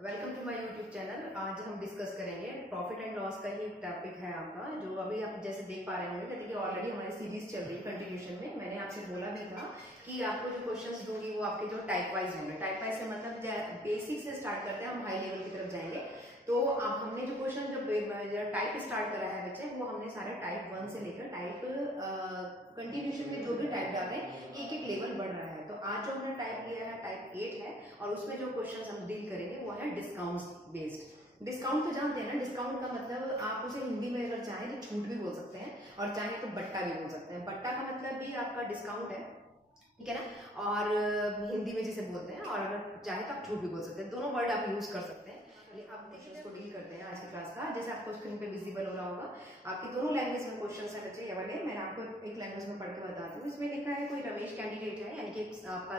Welcome to my YouTube channel. आज हम discuss करेंगे प्रॉफिट एंड लॉस का ही टॉपिक है आपका, जो अभी आप जैसे देख पा रहे होंगे। कहते कि ऑलरेडी हमारी सीरीज चल रही है कंटिन्यूशन में। मैंने आपसे बोला भी था कि आपको जो क्वेश्चंस दूंगी वो आपके जो टाइप वाइज होंगे। टाइप वाइज से मतलब बेसिक से स्टार्ट करते हैं, हम हाई लेवल की तरफ जाएंगे। तो अब हमने जो क्वेश्चन जो टाइप स्टार्ट करा है बच्चे, वो हमने सारे टाइप 1 से लेकर टाइप कंटिन्यूशन में जो भी टाइप डालते हैं एक एक लेवल बढ़ रहा है। तो आज जो हमने टाइप लिया है टाइप 8 है, और उसमें जो क्वेश्चंस हम डील करेंगे वो है डिस्काउंट बेस्ड। डिस्काउंट तो जानते हैं ना, डिस्काउंट का मतलब आप उसे हिंदी में अगर चाहें तो छूट भी बोल सकते हैं, और चाहें तो बट्टा भी बोल सकते हैं। बट्टा का मतलब भी आपका डिस्काउंट है, ठीक है ना, और हिंदी में जिसे बोलते हैं, और अगर चाहे तो आप छूट भी बोल सकते हैं। दोनों वर्ड आप यूज कर सकते हैं। अब देखिए इसको डील करते हैं आज की क्लास का। जैसे आपको स्क्रीन पे विजिबल हो रहा होगा, आपकी दोनों लैंग्वेज में क्वेश्चन है बच्चे। ये वाले मैं आपको एक लैंग्वेज में पढ़ के बताती हूँ। इसमें लिखा है कोई रमेश कैंडिडेट है, यानी कि आपका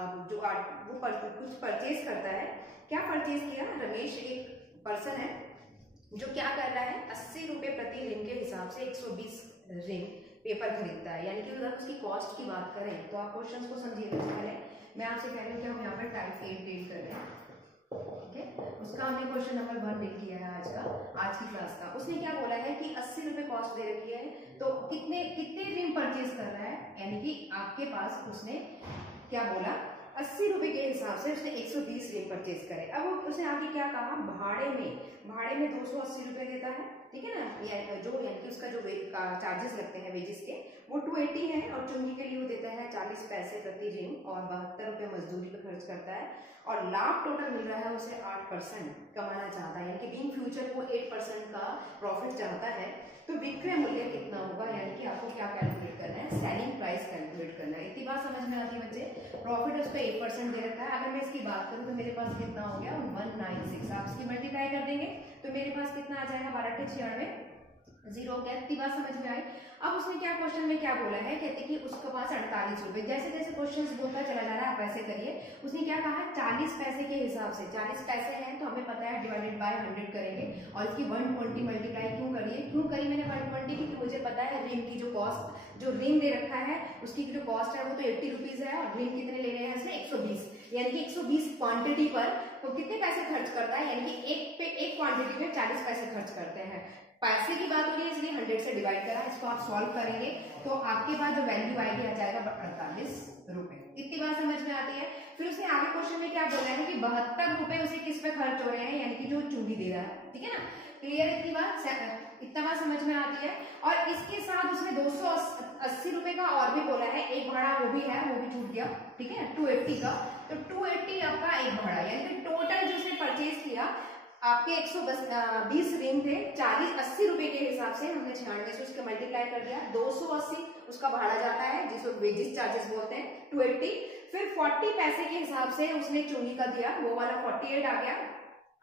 आप जो वो कुछ परचेज करता है। क्या परचेज किया? रमेश एक पर्सन है जो क्या कर रहा है, 80 रुपए प्रति रिंग के हिसाब से 120 रिंग पेपर खरीदता है। यानी कि अगर उसकी कॉस्ट की बात करें तो आप क्वेश्चन को समझिए। पहले मैं आपसे कह रही हूँ कि हम यहाँ पर टाइप 8 डील कर रहे हैं, ठीक है। उसका हमने क्वेश्चन नंबर 1 डील किया है आज की क्लास का। उसने क्या बोला है कि 80 रुपए कॉस्ट दे रखी है, तो कितने रिंग परचेज कर रहा है, यानी कि आपके पास उसने क्या बोला, 80 रुपए के हिसाब से उसने 120 रिंग परचेज करे। अब उसने आगे क्या कहा, भाड़े में 280 रुपए देता है, ठीक है ना। यानी कि उसका जो चार्जेस लगते हैं वेजेस के, वो 280 है, और चुंगी के लिए वो देता है 40 पैसे प्रति रिंग, और 72 रुपए मजदूरी पे खर्च करता है, और लाभ टोटल मिल रहा है उसे 8% कमाना चाहता है। यानी कि बीइंग फ्यूचर वो 8% का प्रॉफिट चाहता है। तो विक्रय मूल्य कितना होगा, यानी कि आपको क्या कैलकुलेट करना है, सेलिंग प्राइस कैलकुलेट करना है। इतनी बात समझ में आती है बच्चे। प्रॉफिट उस पर 8% दे रखा है। अगर मैं इसकी बात करूं तो मेरे पास कितना हो गया, 196। आप इसकी मल्टीप्लाई कर देंगे तो मेरे पास कितना आ जाएगा, 12×96 0 हो गया। इतनी बात समझ में आई। अब उसने क्या क्वेश्चन में क्या बोला है, कहते कि उसके पास 48 रुपए। जैसे जैसे क्वेश्चन बोलता चला जा रहा है आप वैसे करिए। उसने क्या कहा, 40 पैसे के हिसाब से, 40 पैसे हैं तो हमें पता है डिवाइडेड बाय 100 करेंगे, और इसकी 120 मल्टीप्लाई क्यों करी मैंने 120, क्योंकि मुझे पता है रिंग की जो कॉस्ट, जो रिंग दे रखा है उसकी जो कॉस्ट है वो तो 80 रुपीज है, और रिंग कितने ले रहे हैं इसमें 120, यानी कि 120 क्वांटिटी पर तो कितने पैसे खर्च करता है, यानी कि एक क्वांटिटी में 40 पैसे खर्च करते हैं। पैसे की बात हो रही है इसलिए 100 से डिवाइड करा। इसको आप सॉल्व करेंगे तो आपके पास जो वैल्यू आएगी आ जाएगा 48 रुपए। इतनी बात समझ में आती है। फिर उसने आगे क्वेश्चन में क्या बोला है कि 72 रुपए उसे किस पे खर्च हो रहे हैं, यानी कि जो चूंगी दे रहा है, ठीक है ना। क्लियर? इतना बात समझ में आती है। और इसके साथ उसने 280 रुपए का और भी बोला है, एक भाड़ा वो भी है, वो भी छूट गया, ठीक है, 280 का। तो 280 आपका एक भाड़ा, यानी कि टोटल जो उसने परचेज किया, आपके 120 रिंग थे, 80 रुपए के हिसाब से हमने 96 से उसके मल्टीप्लाई कर दिया। 280 उसका भाड़ा जाता है, जिसको वेजेस चार्जेस बोलते हैं, 280। फिर 40 पैसे के हिसाब से उसने चुंगी का दिया, वो वाला 48 आ गया।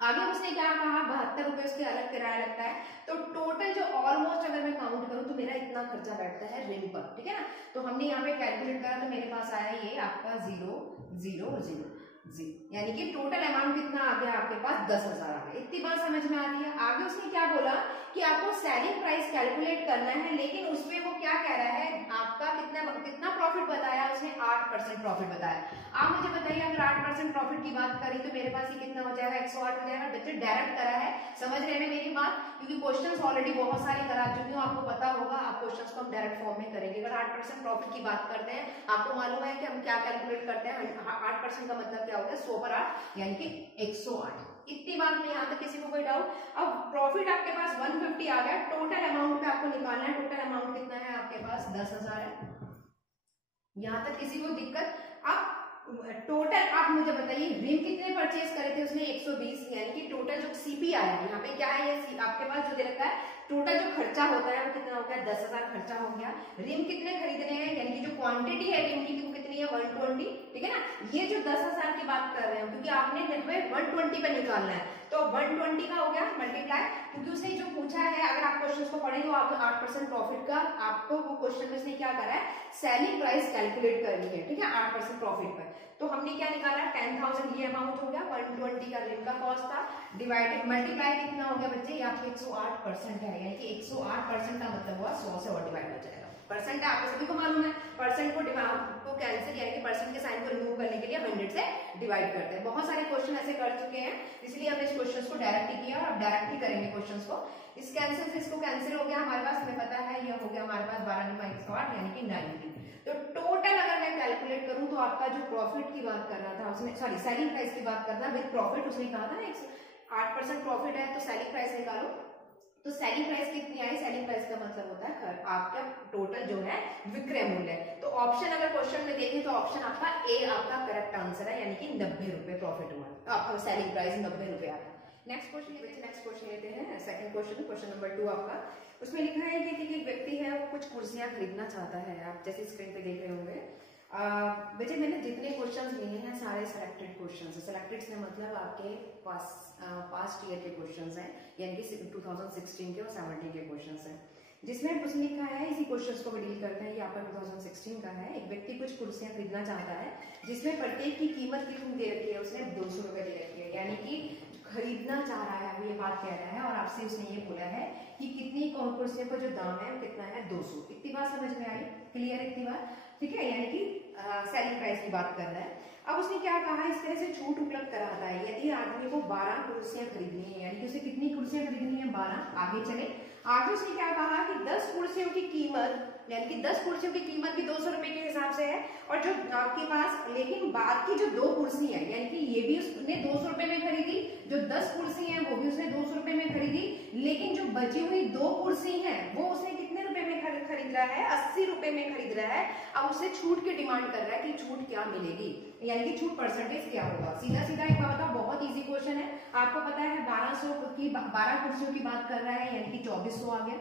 आगे उसने क्या कहा, 72 रुपए उसके अलग किराया लगता है। तो टोटल जो ऑलमोस्ट अगर मैं काउंट करूं तो मेरा इतना खर्चा बैठता है रिंग पर, ठीक है ना। तो हमने यहाँ पे कैलकुलेट करा तो मेरे पास आया ये आपका 0 0 0 0, यानी कि टोटल अमाउंट कितना आ गया आपके पास, 10,000 आ गया। इतनी बात समझ में आती है। आगे उसने क्या बोला कि आपको सेलिंग प्राइस कैलकुलेट करना है, लेकिन उसमें वो क्या कह रहा है, आपका कितना प्रॉफिट बताया उसने, 8% प्रॉफिट बताया। आप मुझे बताइए, अगर 8% प्रॉफिट की बात करें तो मेरे पास ये कितना हो जाएगा, 108 हो जाएगा। बच्चे डायरेक्ट करा है, समझ रहे हैं मेरी बात, क्योंकि क्वेश्चंस ऑलरेडी बहुत सारे करा चुकी हूँ, आपको पता होगा। आप क्वेश्चंस को हम डायरेक्ट फॉर्म में करेंगे। अगर 8% प्रॉफिट की बात करते हैं, आपको मालूम है कि हम क्या कैलकुलेट करते हैं। 8% का मतलब क्या होता है, 100 पर 8, यानी कि 108। इतनी बात में यहाँ तक किसी को कोई डाउट? अब प्रॉफिट आपके पास 150 आ गया। टोटल अमाउंट पे आपको निकालना है। टोटल अमाउंट कितना है आपके पास, 10,000 है। यहाँ तक किसी को दिक्कत? अब टोटल आप मुझे बताइए, रिंग कितने परचेज करे थे उसने, 120, यानी कि टोटल जो सीपी आया है, यहाँ पे क्या है, ये आपके पास जो दे रखा है, टोटल जो खर्चा होता है वो कितना हो गया, 10,000 खर्चा हो गया। रिंग कितने खरीदने हैं, यानी कि जो क्वांटिटी है रिंग की वो कितनी है, 120, ठीक है ना। ये जो 10,000 की बात कर रहे हैं, क्योंकि आपने नेट में 120 पे निकालना है, तो 120 का हो गया मल्टीप्लाई, क्योंकि उसने जो पूछा है, अगर आप क्वेश्चन को पढ़ेंगे आप 8% प्रॉफिट का, आपको वो क्वेश्चन में उसने क्या करा है, सेलिंग प्राइस कैलकुलेट करनी है, ठीक है, 8% प्रॉफिट पर। तो हमने क्या निकाला, 10,000 ये अमाउंट हो गया, 120 का रिंग का कॉस्ट था, डिवाइडेड मल्टीप्लाई कितना हो गया बच्चे, ये आपके 108% है, यानी कि 108% का मतलब हुआ 100 से और डिवाइड हो जाएगा। परसेंट है, आप सभी को मालूम है। परसेंट को कैंसिल यानी कि परसेंट के साइन को रिमूव करने के लिए 100 से डिवाइड करते हैं। बहुत सारे क्वेश्चन ऐसे कर चुके हैं, इसलिए हमने इस क्वेश्चन को डायरेक्ट ही किया और अब डायरेक्ट ही करेंगे क्वेश्चन को। इस कैंसिल से इसको कैंसिल हो गया हमारे पास, हमें पता है ये हो गया हमारे पास 12 यानी कि 90। तो टोटल अगर मैं कैलकुलेट करूं तो आपका जो प्रॉफिट की बात कर रहा था उसमें, सॉरी सेलिंग प्राइस की बात करना विद प्रॉफिट, उसने कहा था ना 8% प्रॉफिट है तो सेलिंग प्राइस निकालो। तो सेलिंग प्राइस कितनी आई? सेलिंग प्राइस का मतलब होता है आपका टोटल जो है विक्रय मूल्य। तो ऑप्शन अगर क्वेश्चन में देखें तो ऑप्शन आपका ए आपका करेक्ट आंसर है, यानी कि 90 रुपए प्रॉफिट हुआ, आपका सेलिंग प्राइस 90 रुपए आता है। नेक्स्ट क्वेश्चन लेते हैं, सेकंड क्वेश्चन नंबर 2 आपका। उसमें लिखा है कि एक व्यक्ति है वो कुछ कुर्सियां खरीदना चाहता है, आप जैसे स्क्रीन पे देख रहे होंगे। बच्चे मैंने जितने क्वेश्चंस लिए हैं सारे सिलेक्टेड क्वेश्चंस है। सिलेक्टेड से मतलब आपके पास्ट ईयर के क्वेश्चंस हैं, यानी कि 2016 के और 17 के क्वेश्चंस हैं, जिसमें उसने लिखा है, इसी क्वेश्चंस को डील करते हैं। ये आपका 2016 का है। एक व्यक्ति कुछ कुर्सियां खरीदना चाहता है जिसमें प्रत्येक की कीमत कितनी दे रखी है, उसने 200 रुपए दे रखी है, यानी कि खरीदना चाह रहा है, वो ये बात कह रहा है और आपसे उसने ये बोला है कि कितनी कुर्सियों का जो दाम है कितना है, 200। इतनी बात समझ में आई? क्लियर है इतनी बात? ठीक है, यानी कि सेलिंग प्राइस की बात कर रहा है। अब उसने क्या कहा, इस तरह से छूट उपलब्ध कराता है यदि आदमी को 12 कुर्सियां खरीदनी है, यानी कि उसे कितनी कुर्सियां खरीदनी है, 12। आगे चले, आगे उसने क्या कहा कि 10 कुर्सियों की कीमत, यानी कि 10 कुर्सियों की कीमत भी 200 रुपए के हिसाब से है, और जो आपके पास लेकिन बाद की जो 2 कुर्सी है, यानी कि ये भी उसने 200 रुपए में खरीदी, जो 10 कुर्सी है वो भी उसने 200 रुपए में खरीदी, लेकिन जो बची हुई 2 कुर्सी है वो उसने कितने रुपए में खरीद रहा है, 80 रुपए में खरीद रहा है। अब उससे छूट की डिमांड कर रहा है कि छूट क्या मिलेगी, यानी कि छूट परसेंटेज क्या होगा। सीधा सीधा एक बात बताओ, बहुत इजी क्वेश्चन है, आपको पता है 12 कुर्सियों की बात कर रहा है, यानी कि 2400 आ गया।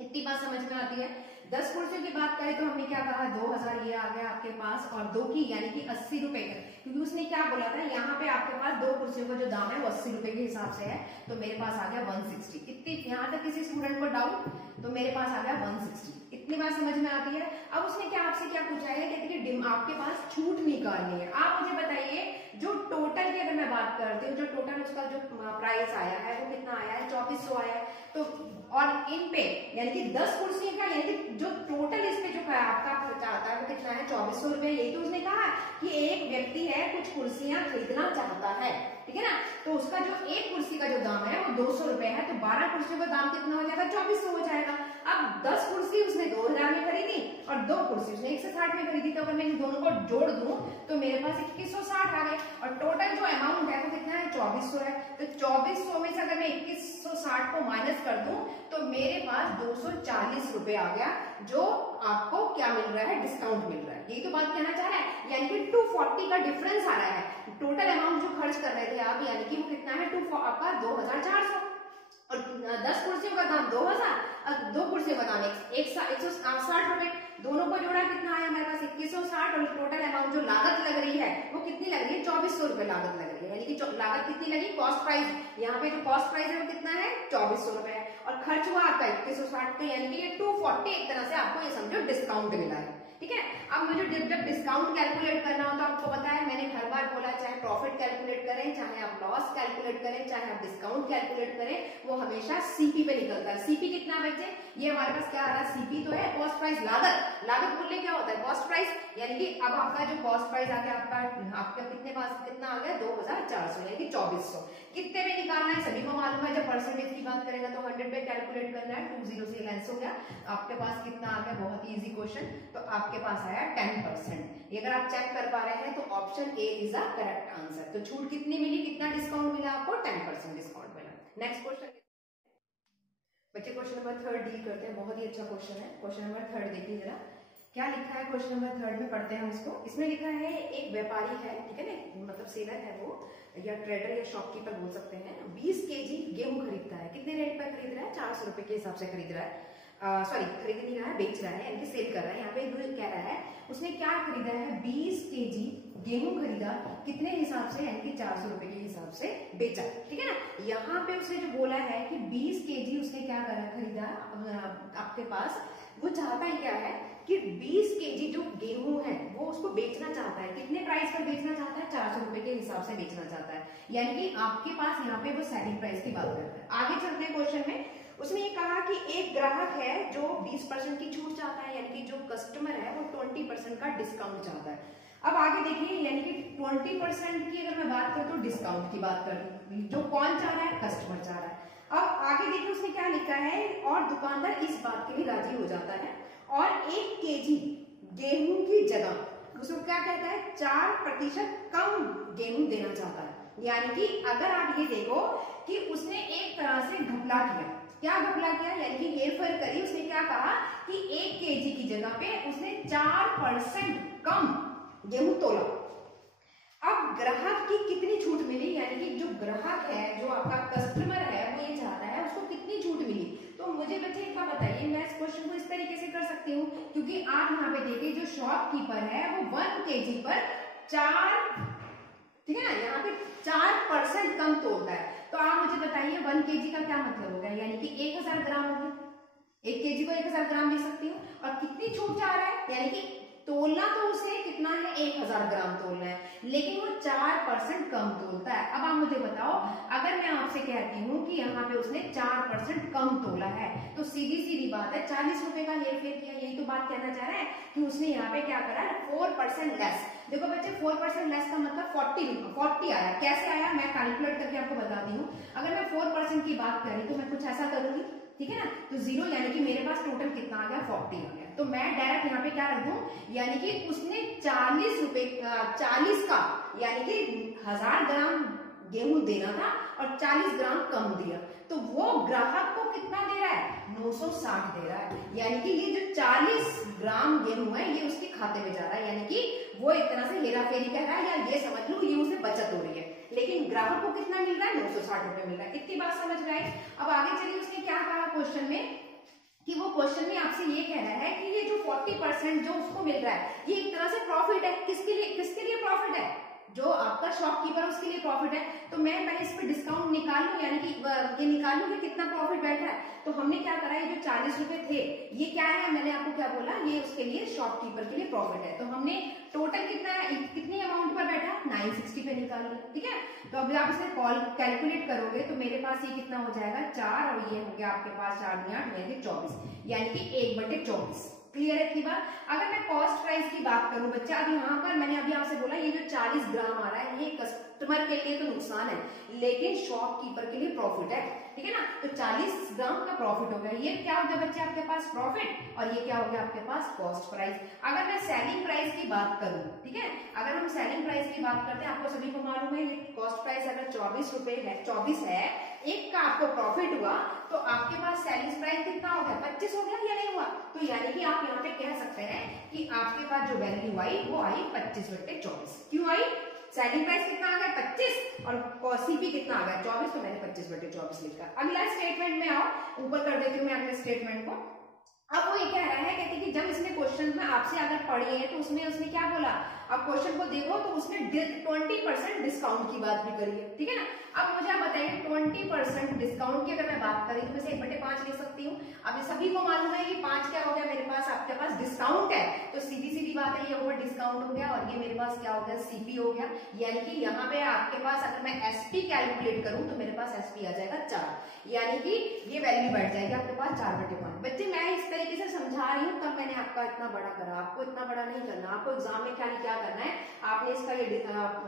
इतनी बात समझ में आती है। 10 कुर्सियों की बात करें तो हमने क्या कहा, 2000 ये आ गया आपके पास, और 2 की यानी कि 80 रुपए का, क्योंकि उसने क्या बोला था, यहाँ पे आपके पास 2 कुर्सियों का जो दाम है वो 80 रुपए के हिसाब से है, तो मेरे पास आ गया 160। इतनी यहाँ तक किसी स्टूडेंट को डाउट, तो मेरे पास आ गया 160। इतनी बात समझ में आती है। अब उसने क्या आपसे क्या पूछा है, कहते हैं आपके पास छूट निकालनी है। आप मुझे बताइए, जो टोटल की अगर मैं बात करती हूँ, जो टोटल उसका जो प्राइस आया है वो कितना आया है, 2400 आया है। तो और इन पे यानी कि 10 कुर्सी का, यानी कि जो टोटल इस पे जो आपका खर्चा आता है वो कितना है, 2400 रुपए। यही तो उसने कहा कि एक व्यक्ति है कुछ कुर्सियां खरीदना चाहता है, ठीक है ना, तो उसका जो एक कुर्सी का जो दाम है वो 200 रुपए है, तो 12 कुर्सियों का दाम कितना हो जाएगा, 2400 हो जाएगा। अब 10 कुर्सी उसने 2000 में खरीदी और 2 कुर्सी उसने 160 में खरीदी, तो अगर मैं इन दोनों को जोड़ दूं तो मेरे पास 2160 आ गए, और टोटल जो अमाउंट है वो कितना है, 2400 है। तो 2400 में से अगर मैं 2160 को माइनस कर दूं तो मेरे पास 240 रुपए आ गया, जो आपको क्या मिल रहा है, डिस्काउंट मिल रहा है। यही तो बात कहना चाह रहा है, यानी कि 240 का डिफरेंस आ रहा है। टोटल अमाउंट जो खर्च कर रहे थे आप, यानी कि वो कितना है, आपका 2400, और 10 कुर्सियों का दाम 2000, और 2 कुर्सियों का दाम 160 रुपए, दोनों को जोड़ा कितना आया हमारे पास, 2160, और टोटल अमाउंट जो लागत लग रही है वो कितनी लग रही है, 2400 रुपए लागत लग रही है, यानी कि लागत कितनी लगी, कॉस्ट प्राइस, यहाँ पे जो कॉस्ट प्राइस है वो कितना है, 2400 रुपए है, और खर्च हुआ आपका 2160 का, यानी कि ये 240 एक तरह से आपको ये समझो डिस्काउंट मिला है, ठीक है। अब मुझे जब डिस्काउंट कैलकुलेट करना हो तो आपको पता है, मैंने हर बार बोला, चाहे प्रॉफिट कैलकुलेट करें, चाहे आप लॉस कैलकुलेट करें, चाहे आप डिस्काउंट कैलकुलेट करें, वो हमेशा सीपी पे निकलता है। सीपी कितना बच्चे, ये हमारे पास क्या आ रहा है, सीपी तो है कॉस्ट प्राइस, लागत मूल्य क्या होता है, कॉस्ट प्राइस, यानी कि अब आपका जो कॉस्ट प्राइस आ गया आपका कितने पास कितना आ गया, 2400, यानी कि 2400 कितने में निकालना है, सभी को मालूम है। जब परसेंटेज की बात करेगा तो 100 पे कैलकुलेट करना है, 20 से लेस हो गया, आपके पास कितना आ गया, बहुत ही इजी क्वेश्चन, तो आपके पास आया 10%। ये अगर आप चेक कर पा रहे हैं तो option A is the correct answer. तो छूट कितनी मिली, कितना डिस्काउंट मिला आपको, 10% डिस्काउंट मिला। नेक्स्ट क्वेश्चन बच्चे, क्वेश्चन नंबर 3 डील करते हैं, बहुत ही अच्छा क्वेश्चन है। क्वेश्चन नंबर 3 देखिए जरा क्या लिखा है, क्वेश्चन नंबर 3 में पढ़ते हैं इसको। इसमें लिखा है एक व्यापारी है, ठीक है ना, मतलब सेलर है वो, या ट्रेडर या शॉपकीपर बोल सकते हैं, 20 केजी गेहूं खरीदता है। कितने रेट पर खरीद रहा है, 400 रुपए के हिसाब से खरीद रहा है, सॉरी खरीद नहीं रहा है, बेच रहा है, यानी कि सेल कर रहा है। यहाँ पे कह रहा है उसने क्या खरीदा है, 20 केजी गेहूं खरीदा, कितने हिसाब से, यानी कि 400 रुपए के हिसाब से बेचा, ठीक है ना। यहाँ पे उसने जो बोला है कि 20 केजी उसने क्या करा, खरीदा आपके पास, वो चाहता है क्या है कि 20 केजी जो गेहूं है वो उसको बेचना चाहता है, कितने प्राइस पर बेचना चाहता है, 400 रुपए के हिसाब से बेचना चाहता है, यानी कि आपके पास यहाँ पे वो सेलिंग प्राइस की बात करता है। आगे चलते हैं क्वेश्चन में, उसमें ये कहा कि एक ग्राहक है जो 20% की छूट चाहता है, यानी कि जो कस्टमर है वो 20% का डिस्काउंट चाहता है। अब आगे देखिए, यानी कि 20% की अगर मैं बात करूं तो डिस्काउंट की बात करूं, जो कौन चाह रहा है, कस्टमर चाह रहा है। अब आगे देखिए उसने क्या लिखा है, और दुकानदार इस बात के लिए राजी हो जाता है और 1 केजी गेहूं की जगह उसको क्या कहता है, 4% कम गेहूं देना चाहता है। यानी कि अगर आप ये देखो कि उसने एक तरह से घपला किया। क्या घपला किया, यानी कि हेरफेर करी। उसने क्या कहा कि 1 केजी की जगह पे उसने 4% कम गेहूं तोला। अब ग्राहक की कितनी छूट मिली, यानी कि जो ग्राहक है, जो आपका कस्टमर है, वो ये चाहता है उसको कितनी छूट मिली। तो मुझे बच्चे एक बार बताइए, मैं इस क्वेश्चन को इस तरीके से कर सकती हूँ, क्योंकि आप यहाँ पे देखिए जो शॉपकीपर है वो 1 केजी पर 4, ठीक है ना, यहाँ पे 4% कम तोलता है। तो आप मुझे बताइए 1 केजी का क्या मतलब हो गया, यानी कि 1000 ग्राम हो गया। 1 केजी को 1000 ग्राम ले सकती हूँ। और कितनी छूट चाह रहा है, यानी कि तोलना तो उसे कितना है, 1000 ग्राम तोलना है, लेकिन वो 4% कम तोलता है। अब आप मुझे बताओ, अगर मैं आपसे कहती हूँ कि यहाँ पे उसने 4% कम तोला है, तो सीधी सीधी बात है 40 रुपए का हेरफेर किया। यही तो बात कहना चाह रहा है कि उसने यहाँ पे क्या करा है, 4% लेस। देखो बच्चे 4% लेस का मतलब 40 आया। कैसे आया, मैं कैलकुलेट करके आपको बताती हूँ। अगर मैं 4% की बात करी तो मैं कुछ ऐसा करूंगी, ठीक है ना, तो 0, यानी कि मेरे पास टोटल कितना आ गया, 40 आ गया। तो मैं डायरेक्ट यहाँ पे क्या रख दूं, यानी कि उसने 40 रुपए 40 का, यानी कि 1000 ग्राम गेहूं देना था और 40 ग्राम कम दिया, तो वो ग्राहक को कितना दे रहा है, 960 दे रहा है। यानी कि ये जो 40 ग्राम गेहूं है ये उसके खाते में जा रहा है, यानी कि वो एक तरह से हेराफेरी कह रहा है, या ये समझ लो ये उसे बचत हो रही है। लेकिन ग्राहक को कितना मिल रहा है, 960 रुपए मिल रहा है। इतनी बात समझ रहा है। अब आगे चलिए, उसने क्या कहा क्वेश्चन में, कि वो क्वेश्चन में आपसे ये कह रहा है कि ये जो 40% जो उसको मिल रहा है ये एक तरह से प्रॉफिट है। किसके लिए प्रॉफिट है, जो आपका शॉपकीपर उसके लिए प्रॉफिट है। तो मैं पहले इस पे डिस्काउंट निकाल लूं, यानी कि ये निकाल लूं कि कितना प्रॉफिट बैठा है। तो हमने क्या करा, ये जो 40 रुपए थे ये क्या है, मैंने आपको क्या बोला, ये उसके लिए शॉपकीपर के लिए प्रॉफिट है। तो हमने टोटल कितनी अमाउंट पर बैठा, 960 पे निकाल लिया, ठीक है। तो अभी आप इसे कैलकुलेट करोगे तो मेरे पास ये कितना हो जाएगा, 4, और ये हो गया आपके पास 4 × 8 यानी 24, यानी कि 1/24। क्लियर है की बात। अगर मैं कॉस्ट प्राइस की बात करूं बच्चा, अब यहाँ पर मैंने अभी आपसे बोला ये जो 40 ग्राम आ रहा है ये कस्टमर के लिए तो नुकसान है, लेकिन शॉपकीपर के लिए प्रॉफिट है, ठीक है ना। तो 40 ग्राम का प्रॉफिट हो गया। ये क्या हो गया बच्चे आपके पास, प्रॉफिट, और ये क्या हो गया आपके पास, कॉस्ट प्राइस। अगर मैं सेलिंग प्राइस की बात करूं, ठीक है, अगर हम सेलिंग प्राइस की बात करते हैं, आपको सभी को मालूम है ये कॉस्ट प्राइस अगर 24 रुपए है, 24 है, एक का आपको प्रॉफिट हुआ, तो आपके पास सेलिंग प्राइस कितना हो गया, 25 हो गया या नहीं हुआ। तो यानी कि आप यहाँ पे कह सकते हैं कि आपके पास जो वैल्यू आई वो आई 25/24। क्यों आई, सेलिंग प्राइस कितना आ गया 25 और सीपी कितना आ गया 24, तो मैंने 25/24 लिखा। अगला स्टेटमेंट में आओ, ऊपर कर देती हूँ मैं अगले स्टेटमेंट को। अब वो ये कह रहा है, कहते कि जब इसने क्वेश्चन में आपसे अगर पढ़ी है तो उसमें उसने क्या बोला, अब क्वेश्चन को देखो तो उसने 20% डिस्काउंट की बात भी करी है, ठीक है ना। अब मुझे आप बताइए 20% डिस्काउंट की अगर मैं बात करी तो मैं 1/5 लिख सकती हूँ। अब सभी को मालूम है कि 5 क्या हो गया मेरे पास, आपके पास डिस्काउंट है, तो सीधी सीधी बात है ये ओवर डिस्काउंट हो गया, और ये मेरे पास क्या हो गया, सीपी हो गया। यानी कि यहाँ पे आपके पास अगर मैं एसपी कैलकुलेट करूं तो मेरे पास एसपी आ जाएगा 4, यानी कि ये वैल्यू बैठ जाएगी आपके पास 4/5। बच्चे मैं इस तरीके से समझा रही हूँ, तब मैंने आपका इतना बड़ा करा, आपको इतना बड़ा नहीं करना। आपको एग्जाम में क्या करना है, आपने इसका ये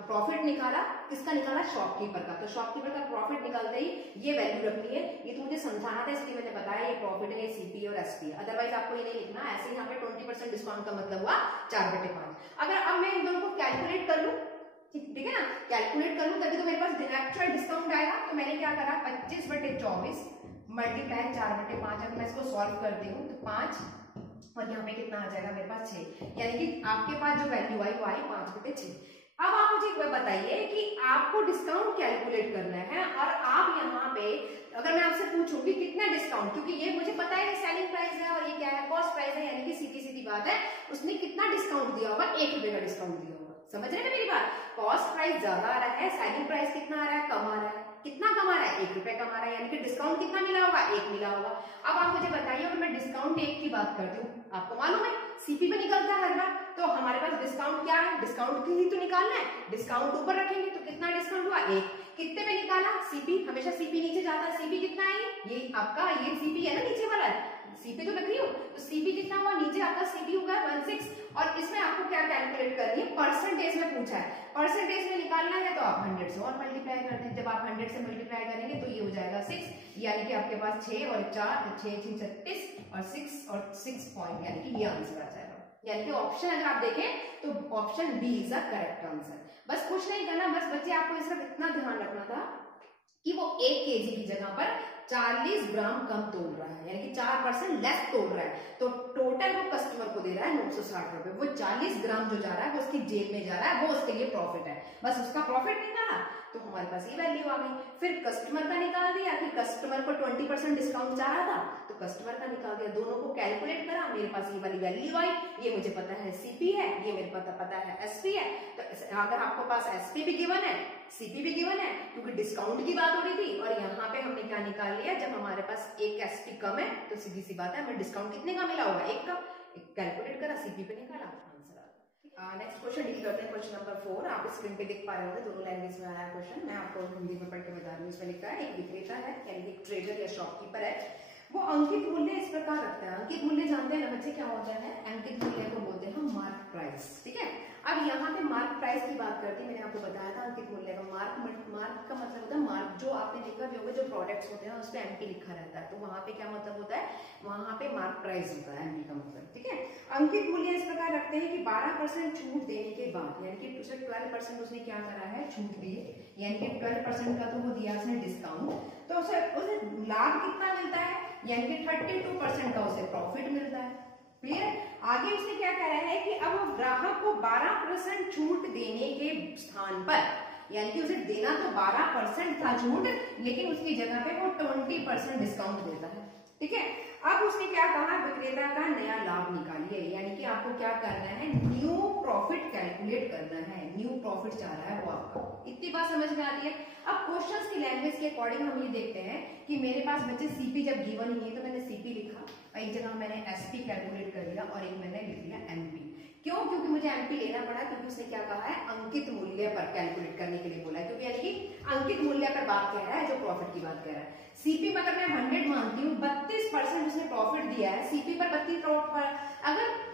प्रॉफिट निकाला, किसका निकाला, शॉपकीपर का, तो शॉपकीपर का प्रॉफिट निकालते ही ये वैल्यू रखनी है। ये तो मुझे समझाना था इसलिए मैंने बताया ये प्रॉफिट है, सीपी और एसपी, अदरवाइज आपको ये नहीं लिखना। ऐसे यहाँ पे 20% डिस्काउंट का मतलब हुआ 4/5। अगर अब मैं इन दोनों को कैलकुलेट कर लूं, ठीक है ना, कैलकुलेट कर लूं तभी तो मेरे पास एक्चुअल डिस्काउंट आएगा। तो मैंने क्या करा, 25/24 मल्टीप्लाई 4/5। अगर मैं इसको सॉल्व करती हूँ तो 5 और यहाँ पे कितना आ जाएगा मेरे पास 6, यानी कि आपके पास जो वैल्यू आई वो आई 5/6। अब आप मुझे एक बार बताइए कि आपको डिस्काउंट कैलकुलेट करना है, और आप यहाँ पे अगर मैं आपसे पूछूंगी कितना डिस्काउंट, क्योंकि ये मुझे पता है कि सेलिंग प्राइस है और ये क्या है, कॉस्ट प्राइस है, यानी कि सीधी सीधी बात है उसने कितना डिस्काउंट दिया होगा, 1 रुपए का डिस्काउंट दिया होगा। समझ रहे हैं मेरी बात, कॉस्ट प्राइस ज्यादा आ रहा है, सेलिंग प्राइस कितना आ रहा है, कम आ रहा है। कितना कम आ रहा है, 1 रुपए कम आ रहा है, यानी कि डिस्काउंट कितना मिला होगा, 1 मिला होगा। अब आप मुझे बताइए अगर मैं डिस्काउंट 1 की बात करती हूँ, आपको मालूम है सीपी पे निकलता है हर बार, तो हमारे पास डिस्काउंट क्या है, डिस्काउंट की ही तो निकालना है, डिस्काउंट ऊपर रखेंगे तो कितना डिस्काउंट हुआ, 1। कितने पे निकाला, सीपी सीपी, हमेशा सीपी नीचे जाता है। सीपी कितना है? ये आपका ये सीपी है ना, नीचे वाला है, सीपी तो लग रही हो, तो सीपी कितना हुआ? नीचे आपका सीपी होगा 16। और इसमें आपको क्या कैलकुलेट करनी है? परसेंटेज में पूछा है, परसेंटेज में निकालना है तो आप 100 से और मल्टीप्लाई कर दें। जब आप 100 से मल्टीप्लाई करेंगे तो ये हो जाएगा 6, यानी कि आपके पास 6 और 4, 6 6 36 और 6 और 6 पॉइंट, यानी कि ये आंसर आ जाएगा। यानी कि ऑप्शन अगर आप देखें तो option B is the correct answer. बस कुछ नहीं करना, बस बच्चे आपको इसका इतना ध्यान रखना था कि वो 1 kg की जगह पर 40 ग्राम कम तोल रहा है, यानी कि 4% लेस तोल रहा है, तो टोटल वो कस्टमर को दे रहा है 960 रुपए। वो 40 ग्राम जो जा रहा है वो उसकी जेब में जा रहा है, वो उसके लिए प्रॉफिट है। बस उसका प्रॉफिट निकाला तो हमारे पास ये वैल्यू आ गई। फिर कस्टमर का निकाल दिया कि कस्टमर को 20% डिस्काउंट चाह रहा था, तो कस्टमर का निकाल दिया, दोनों को कैलकुलेट करा, मेरे पास ये वाली वैल्यू आई। ये मुझे पता है सीपी है, ये मेरे पता है एसपी है। तो अगर आपके पास एसपी भी गिवन है, सीपी भी गिवन है, क्योंकि डिस्काउंट की बात हो रही थी, और यहाँ पे हमने क्या निकाल लिया, जब हमारे पास एक एसपी कम है तो सीधी सी बात है हमें डिस्काउंट कितने का मिला होगा? 1 का। कैलकुलेट करा, सीपी पे निकाला, आंसर आ गया। नेक्स्ट क्वेश्चन डील करते हैं, क्वेश्चन नंबर 4। आप स्क्रीन पे देख पा रहे होंगे, दोनों लैंग्वेज में आया क्वेश्चन, मैं आपको हिंदी में पढ़ के बता रही हूँ। इसमें लिखा है एक विक्रेता है, यानी एक ट्रेडर या शॉपकीपर है, वो अंकित मूल्य इस प्रकार रखता है। अंकित मूल्य जानते हैं ना बच्चे क्या होता है? अंकित मूल्य को बोलते हैं मार्क प्राइस, ठीक है। अब यहाँ पे मार्क प्राइस की बात करती है, मैंने आपको बताया था अंकित मूल्य का मार्क का मतलब होता है मार्क, जो आपने देखा भी होगा जो प्रोडक्ट्स होते हैं उस पे एमपी लिखा रहता है, तो वहां पे क्या मतलब होता है? वहां पे मार्क प्राइस होता है, एमपी का मतलब, ठीक है। अंकित मूल्य इस प्रकार रखते हैं कि 12% छूट देने के बाद, यानी कि उसे 12% उसने क्या करा है? छूट दी, यानी कि 12% का तो वो दिया उसने डिस्काउंट, तो उसे लाभ कितना मिलता है? यानी कि 32% का उसे प्रॉफिट मिलता है। क्लियर? आगे उसने क्या कह रहा है कि अब वो ग्राहक को 12% छूट देने के स्थान पर, यानी कि उसे देना तो 12% था छूट, लेकिन उसकी जगह पे वो 20% डिस्काउंट देता है, ठीक है। अब उसने क्या कहा? विक्रेता का नया लाभ निकालिए, यानी कि आपको क्या करना है? न्यू प्रॉफिट कैलकुलेट करना है, न्यू प्रॉफिट चाह रहा है वो आपका। इतनी बात समझ में आती है। अब क्वेश्चंस की लैंग्वेज के अकॉर्डिंग हम ये देखते हैं कि मेरे पास बच्चे सीपी जब गिवन ही है तो मैंने सीपी लिखा, एक जगह मैंने एसपी कैलकुलेट कर दिया और एक मैंने लिख दिया एमपी। क्यों? क्योंकि मुझे एमपी लेना पड़ा, क्योंकि उसने क्या कहा है? अंकित मूल्य पर कैलकुलेट करने के लिए बोला है, क्योंकि यानी कि अंकित मूल्य पर बात कह रहा है, जो प्रॉफिट की बात कह रहा है। सीपी में अगर मैं 100 मानती हूँ, 32% उसने प्रॉफिट दिया है, सीपी पर 32, अगर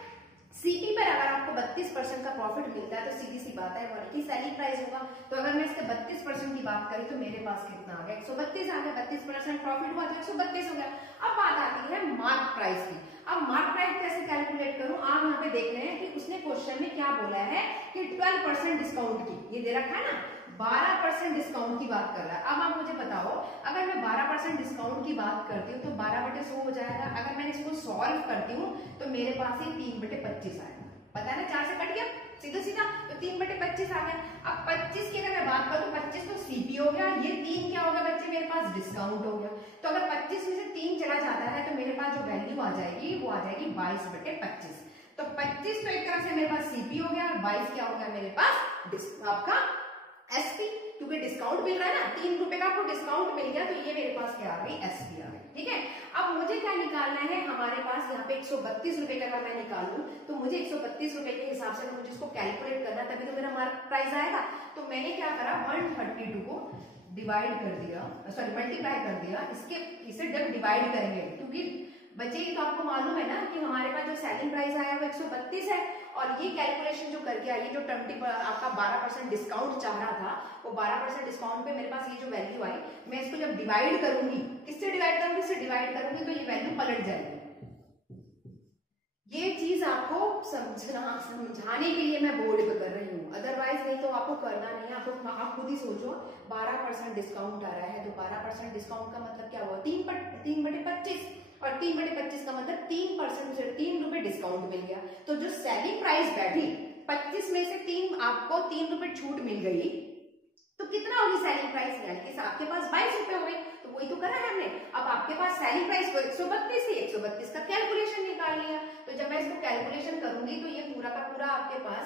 सीपी पर अगर आपको 32% का प्रॉफिट मिलता है तो सीधी सी बात है वो की सेलिंग प्राइस होगा। तो अगर मैं इसके 32% की बात करी तो मेरे पास कितना आ गया? 132 आ गया। 32% प्रॉफिट हुआ तो 132 हो गया। अब बात आती है मार्क प्राइस की। अब मार्क प्राइस कैसे कैलकुलेट करूं? आप यहाँ पे देख रहे हैं कि उसने क्वेश्चन में क्या बोला है कि 12% डिस्काउंट की, ये दे रखा है ना, 12% डिस्काउंट की बात कर रहा है। अब आप मुझे बताओ, अगर मैं 12% डिस्काउंट की बात करती हूँ तो 12/100 हो जाएगा। अगर मैं इसको सॉल्व करती हूँ तो मेरे पास ही 3/25 आएगा। पता है ना, 4 से कट गया सीधा सीधा, तो 3/25 आ गया। अब 25 की अगर मैं बात करूँ, 25 तो सीपी हो गया, ये 3 क्या होगा बच्चे? मेरे पास डिस्काउंट हो गया। तो अगर 25 में से 3 चला जाता है तो मेरे पास जो वैल्यू आ जाएगी वो आ जाएगी 22/25। तो 25 तो एक तरह से मेरे पास सीपी हो गया और 22 क्या हो गया मेरे पास? आपका एसपी, क्योंकि डिस्काउंट मिल रहा है ना, 3 रुपए का आपको डिस्काउंट मिल गया, तो ये मेरे पास क्या आ गई? एसपी आ गई, ठीक है। अब मुझे क्या निकालना है? हमारे पास यहाँ पे 132 रुपए का अगर मैं निकालूं तो मुझे 132 रुपए के हिसाब से मुझे इसको कैलकुलेट करना, तभी तो मेरा मार्क प्राइस आएगा। तो मैंने क्या करा? 132 को डिवाइड कर दिया, सॉरी मल्टीप्लाई कर दिया, इसे जब डिवाइड करेंगे, क्योंकि बच्चे तो आपको मालूम है ना कि हमारे पास जो सेलिंग प्राइस आया वो 132 है, और ये कैलकुलेशन जो करके आई, जो 20 आपका 12% डिस्काउंट चाह रहा था, वो 12% डिस्काउंट पे मेरे पास ये जो वैल्यू आई, मैं इसको जब डिवाइड करूंगी, किससे डिवाइड करूंगी? इससे डिवाइड करूंगी तो ये वैल्यू पलट जाएगी। ये चीज आपको समझाने के लिए मैं बोर्ड पे कर रही हूँ, अदरवाइज नहीं तो आपको करना नहीं है। आपको आप खुद ही सोचो, 12% डिस्काउंट आ रहा है तो 12% डिस्काउंट का मतलब क्या हुआ? 3/25, और 3/25 का मतलब 3% से 3 रुपए डिस्काउंट मिल गया। तो जो सेलिंग प्राइस बैठी 25 में से 3 आपको 3 रुपए छूट मिल गई, तो कितना होगी सेलिंग प्राइस? यानी कि आपके पास 22 रुपए हो गए। तो वही तो करा है हमने। अब आपके पास सेलिंग प्राइस को 132 थी, 132 का कैलकुलेशन निकाल लिया। तो जब मैं इसको कैलकुलेशन करूंगी तो ये पूरा का पूरा आपके पास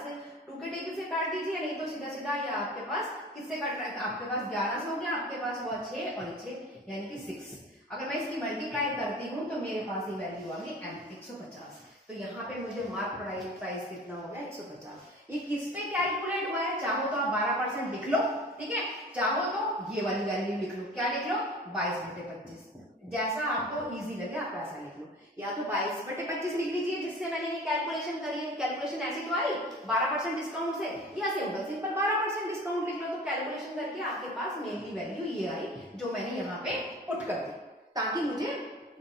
2 के टेबल से काट दीजिए, नहीं तो सीधा सीधा ये आपके पास किससे कट रहा है? आपके पास 11 से हो गया, आपके पास हुआ 6 और 6 यानी कि 6। अगर मैं इसकी मल्टीप्लाई करती हूँ तो मेरे पास ये वैल्यू आ गई 150। तो यहाँ पे मुझे मार्क प्राइस कितना हो गया? 150। ये किस पे कैलकुलेट हुआ है? चाहो तो आप 12% लिख लो, ठीक है, चाहो तो ये वाली वैल्यू लिख लो, क्या लिख लो 22/25, जैसा आपको इजी लगे आप वैसा लिख लो, या तो 22/25 लिख लीजिए जिससे मैंने ये कैलकुलेशन करी है, कैलकुलेशन ऐसी तो आई 12% डिस्काउंट से, या सिंपल 12% डिस्काउंट लिख लो, तो कैलकुलेशन करके आपके पास मेनली वैल्यू ये आई जो मैंने यहाँ पे पुट कर दी, ताकि मुझे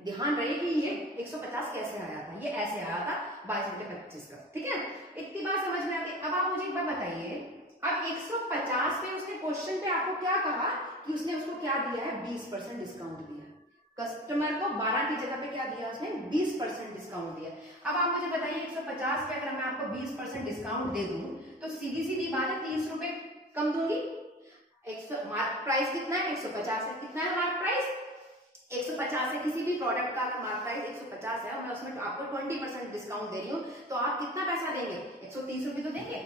ध्यान रहे कि ये 150 कैसे आया था, ये ऐसे आया था 22/25 का, ठीक है। इतनी बात समझ में आती। अब आप मुझे एक बार बताइए, अब 150 पे उसने क्वेश्चन पे आपको क्या कहा कि उसने उसको क्या दिया है 20% डिस्काउंट दिया, कस्टमर को 12 की जगह पे क्या दिया उसने 20% डिस्काउंट दिया। अब आप मुझे बताइए 150 पे अगर मैं आपको 20% डिस्काउंट दे दूं तो सीधी सीधी बात है 30 रुपए कम दूंगी। मार्क प्राइस कितना है 150 है, कितना है मार्क प्राइस 150 है, किसी भी प्रोडक्ट का अगर मार्क प्राइस 150 है और मैं उसमें आपको 20% डिस्काउंट दे रही हूँ तो आप कितना पैसा देंगे 130 रुपए तो देंगे।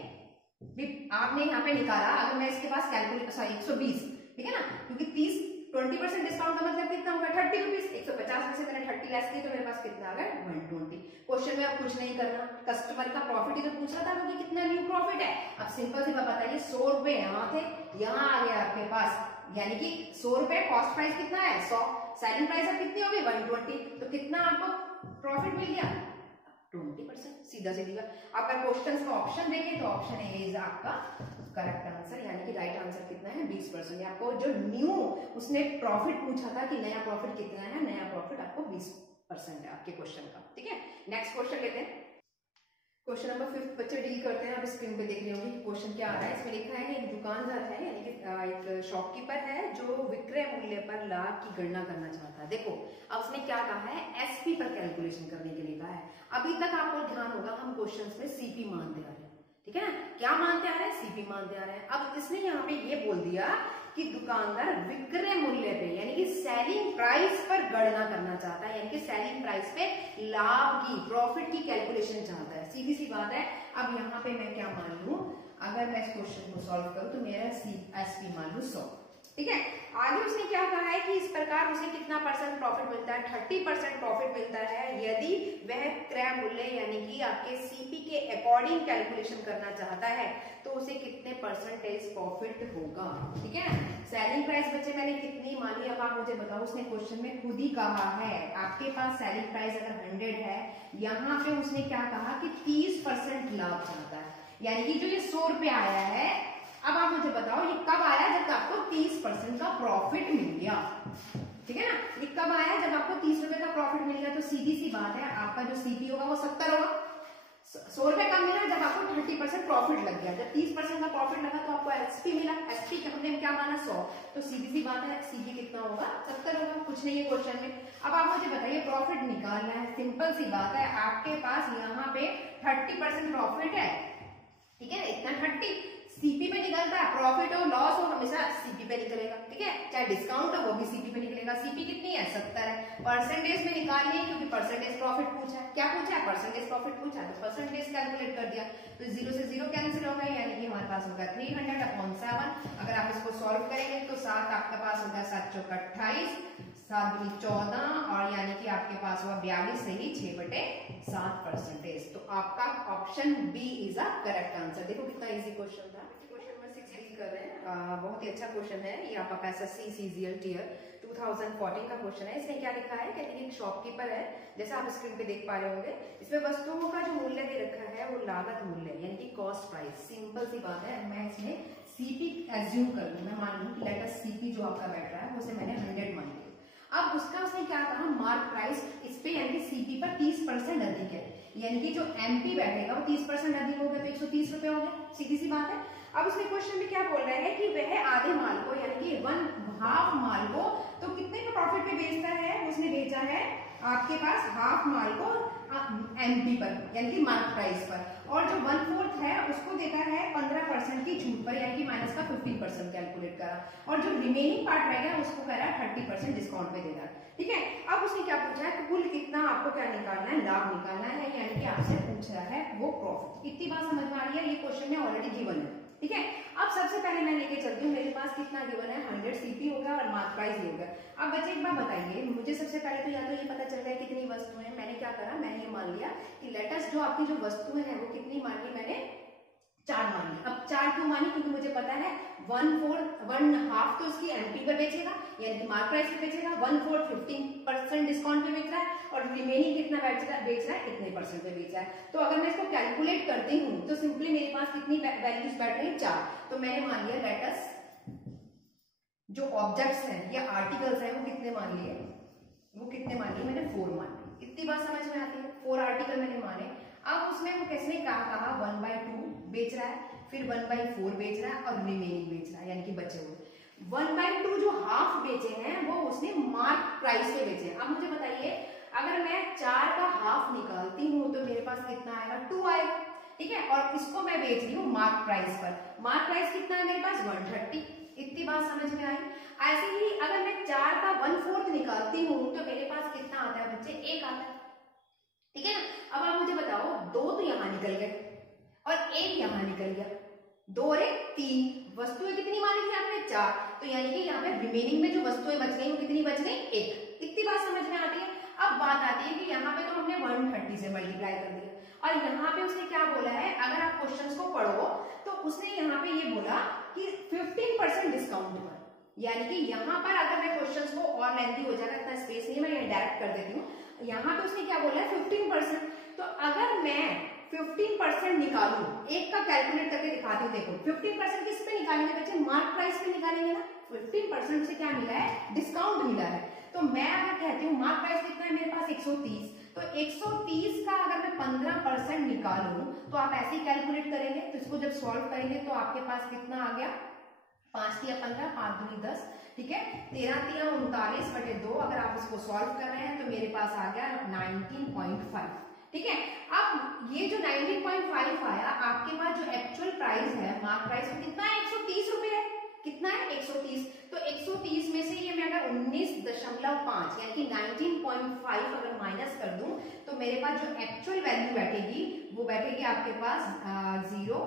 आपने यहाँ पे निकाला, अगर मैं इसके पास कैलकुलेट 120, ठीक है ना, क्योंकि 20% डिस्काउंट का मतलब कितना होगा 30 रुपीज, 150 में से मैंने 30 लेस की तो मेरे पास कितना आ गया 120। क्वेश्चन में अब कुछ नहीं करना, कस्टमर का प्रॉफिट ही तो पूछ रहा था कि कितना न्यू प्रॉफिट है। अब सिंपल सी बात बताइए 100 रुपए यहाँ थे, यहाँ आ गया आपके पास, यानी कि 100 रुपए कॉस्ट प्राइस कितना है 100, सेलिंग प्राइस अब कितनी होगी 120, तो कितना आपको प्रॉफिट मिल गया 20%, सीधा सीधी बात। आपका क्वेश्चन का ऑप्शन देंगे तो ऑप्शन ए इज आपका करेक्ट आंसर, यानी कि राइट आंसर कितना है 20%। आपको जो न्यू उसने प्रॉफिट पूछा था कि नया प्रॉफिट कितना है, नया प्रॉफिट आपको 20% है आपके क्वेश्चन का, ठीक है। नेक्स्ट क्वेश्चन लेते हैं, क्वेश्चन नंबर 5 बच्चे डील करते हैं। आप स्क्रीन पे देख रहे होंगे क्वेश्चन क्या आ रहा है। इसमें लिखा है एक दुकानदार है, यानी कि एक शॉपकीपर है जो विक्रय मूल्य पर लाभ की गणना करना चाहता है। देखो अब उसने क्या कहा है एसपी पर कैलकुलेशन करने के लिए कहा है। अभी तक आपको ध्यान होगा हम क्वेश्चंस में सीपी मानते आ रहे हैं, ठीक है ना, क्या मानते आ रहे हैं सीपी मानते आ रहे हैं। अब इसने यहाँ पे ये बोल दिया कि दुकानदार विक्रय मूल्य पे यानी कि सेलिंग प्राइस पर गणना करना चाहता है, यानी कि सेलिंग प्राइस पे लाभ की प्रॉफिट की कैलकुलेशन चाहता है। सीधी सी बात है। अब यहाँ पे मैं क्या मान लूं, अगर मैं इस क्वेश्चन को सॉल्व करूं तो मेरा एसपी मान लू 100, ठीक है। आगे उसने क्या कहा है कि इस प्रकार उसे कितना परसेंट प्रॉफिट मिलता है 30% प्रॉफिट मिलता है यदि वह क्रय मूल्य यानी कि आपके सीपी के अकॉर्डिंग कैलकुलेशन करना चाहता है तो उसे कितने परसेंटेज प्रॉफिट होगा, ठीक है। सेलिंग प्राइस बच्चे मैंने कितनी मानी, अब आप मुझे बताओ, उसने क्वेश्चन में खुद ही कहा है आपके पास सेलिंग प्राइस अगर 100 है, यहाँ पे उसने क्या कहा कि 30% लाभ चाहता है, यानी कि जो ये 100 रुपए आया है। अब आप मुझे बताओ ये कब आया जब आपको 30% का प्रॉफिट मिल गया, ठीक है ना। ये कब आया जब आपको 30 रुपए का प्रॉफिट मिल गया, तो सीधी सी बात है आपका जो सीपी होगा वो 70 होगा। 100 रुपए कब मिला जब आपको 30% प्रॉफिट लग गया, जब 30% का प्रॉफिट लगा तो आपको एसपी मिला, एसपी के हमने क्या माना 100, तो सीधी सी बात है सीपी कितना होगा 70 होगा, कुछ नहीं है क्वेश्चन में। अब आप मुझे बताइए प्रॉफिट निकालना है, सिंपल सी बात है, आपके पास यहाँ पे 30% प्रॉफिट है, ठीक है, इतना 30 सीपी पे निकलता है, प्रॉफिट हो लॉस हो हमेशा सीपी पे निकलेगा, ठीक है, चाहे डिस्काउंट हो वो भी सीपी पे निकलेगा। सीपी कितनी है 70 है, परसेंटेज में निकालनी है क्योंकि परसेंटेज प्रॉफिट पूछा है, क्या पूछा है परसेंटेज प्रॉफिट पूछा है, तो परसेंटेज कैलकुलेट कर दिया, तो 0 से 0 कैंसिल हो गया, यानी कि हमारे पास होगा 300/7। अगर आप इसको सॉल्व करेंगे तो 7 आपके पास होगा 7 चौक 28, 7 दूनी 14 और यानी कि आपके पास हुआ 42 से ही 6/7 परसेंटेज। तो आपका option B is a correct answer. देखो कितना इजी क्वेश्चन था। क्वेश्चन नंबर 6 डील कर रहे हैं, बहुत ही अच्छा क्वेश्चन है ये, आपका एसएससी सीजीएल टियर 2014 का क्वेश्चन है। इसमें क्या लिखा है, कहते हैं एक शॉपकीपर है, जैसा आप स्क्रीन पे देख पा रहे होंगे, इसमें वस्तुओं का जो मूल्य दे रखा है वो लागत मूल्य यानी कि कॉस्ट प्राइस। सिंपल सी बात है, मैं इसमें सीपी एज्यूम कर लूं, मैं मान लूं कि लेट अस सीपी जो आपका बैठ रहा है उसे मैंने 100 मान लिया। अब उसका उसने क्या कहा मार्क प्राइस इस पे यानी कि सीपी पर 30% अधिक है, यानी कि जो एमपी बैठेगा वो 30% अधिक हो गया तो 130 रुपए हो गए, सीधी सी बात है। अब उसने क्वेश्चन में क्या बोल रहा है कि वह आधे माल को यानी कि 1/2 माल को तो कितने का प्रॉफिट पे बेचता है, उसने बेचा है आपके पास हाफ माल को एमपी पर यानी कि मार्क प्राइस पर, और जो 1/4 है उसको देता है 15% की छूट पर यानी कि माइनस का 15% कैलकुलेट करा, और जो रिमेनिंग पार्ट रह गया उसको कह रहा है 30% डिस्काउंट पे देना, ठीक है। अब उसने क्या पूछा है कुल कितना आपको क्या निकालना है, लाभ निकालना है, यानी कि आपसे पूछ रहा है वो प्रॉफिट। इतनी बात समझ में आ रही है, ये क्वेश्चन में ऑलरेडी गिवन है, ठीक है। अब सबसे पहले मैं लेके चलती हूँ, मेरे पास कितना गिवन है 100 सीपी हो गया और मार्क प्राइस हो गया। अब बच्चे एक बार बताइए मुझे, सबसे पहले तो या तो ये पता चल रहा है कितनी वस्तुएं हैं, मैंने क्या करा मैंने ये मान लिया कि लेटेस्ट जो आपकी जो वस्तुएं हैं वो कितनी मान ली मैंने 4 मान ली। अब 4 क्यों मानी? क्योंकि मुझे पता है 1/4 तो इसकी एमपी पर बेचेगा, यानी कि मार्क प्राइस पे बेचेगा, 1/4 15% डिस्काउंट पे बेच रहा है, और रिमेनिंग कितना बेच रहा है, कितने परसेंट पे बेच रहा है। तो अगर मैं इसको कैलकुलेट करती हूँ तो सिंपली मेरे पास कितनी वैल्यूज बैठ रही है, 4। तो मैंने मान लिया लेट अस जो ऑब्जेक्ट्स हैं या आर्टिकल्स हैं वो कितने मान लिए, मैंने 4 मान लिए। इतनी बात समझ में आती है? 4 आर्टिकल मैंने माने। अब उसमें वो किसने कहा 1/2 बेच रहा है, फिर 1/4 बेच रहा है, और रिमेनिंग बेच रहा है, यानी कि बचे हुए 1/2 जो हाफ बेचे हैं वो उसने मार्क प्राइस पे बेचे हैं। अब मुझे बताइए, अगर मैं 4 का हाफ निकालती हूँ तो मेरे पास कितना आएगा, 2 आएगा, ठीक है। और इसको मैं बेच रही हूँ मार्क प्राइस पर। मार्क प्राइस कितना है मेरे पास, 130। इतनी बात समझ में आई? ऐसे ही अगर मैं 4 का 1/4 निकालती हूँ तो मेरे पास कितना आता है बच्चे, 1 आता है, ठीक है ना। अब आप मुझे बताओ, 2 तो यहां निकल गए और 1 यहां निकल गया, 2 और 1 3। वस्तुएं कितनी मानी थी आपने, 4। तो यानी कि यहाँ पे रिमेनिंग में जो वस्तुएं बच गई वो कितनी बच गई, 1। इतनी बात समझ में आती है? अब बात आती है कि यहाँ पे तो हमने 130 से मल्टीप्लाई कर दिया, और यहाँ पे उसने क्या बोला है, अगर आप क्वेश्चंस को पढ़ो तो उसने यहाँ पे ये बोला कि 15% डिस्काउंट पर, यानी कि यहाँ पर अगर मैं क्वेश्चंस को और लेंथी हो जाएगा, इतना स्पेस नहीं, मैं डायरेक्ट कर देती हूँ। यहाँ पे उसने क्या बोला है, 15%। तो अगर मैं 15% निकालू, एक का कैलकुलेट करके दिखाती हूँ, देखो 15% किस पे निकालेंगे बच्चे, मार्क प्राइस पे निकालेंगे ना। 15% से क्या मिला है, डिस्काउंट मिला है। तो मैं अगर कहती हूँ मार्क प्राइस कितना है मेरे पास, 130, तो 130 का अगर मैं 15% निकालूं तो आप ऐसे ही कैलकुलेट करेंगे। तो इसको जब सॉल्व करेंगे तो आपके पास कितना आ गया, 5 तिया 15, 5 दूनी 10, ठीक है, 13 तिया 39/2। अगर आप इसको सॉल्व कर रहे हैं तो मेरे पास आ गया 19.5, ठीक है। अब ये जो 19.5 आया, आपके पास जो एक्चुअल प्राइस है मार्क प्राइस वो कितना है, 130 रुपए है। कितना है, 130। तो 130 में से ये मैं अगर 19.5 यानी कि 19.5 अगर माइनस कर दूं तो मेरे पास जो एक्चुअल वैल्यू बैठेगी वो बैठेगी आपके पास 0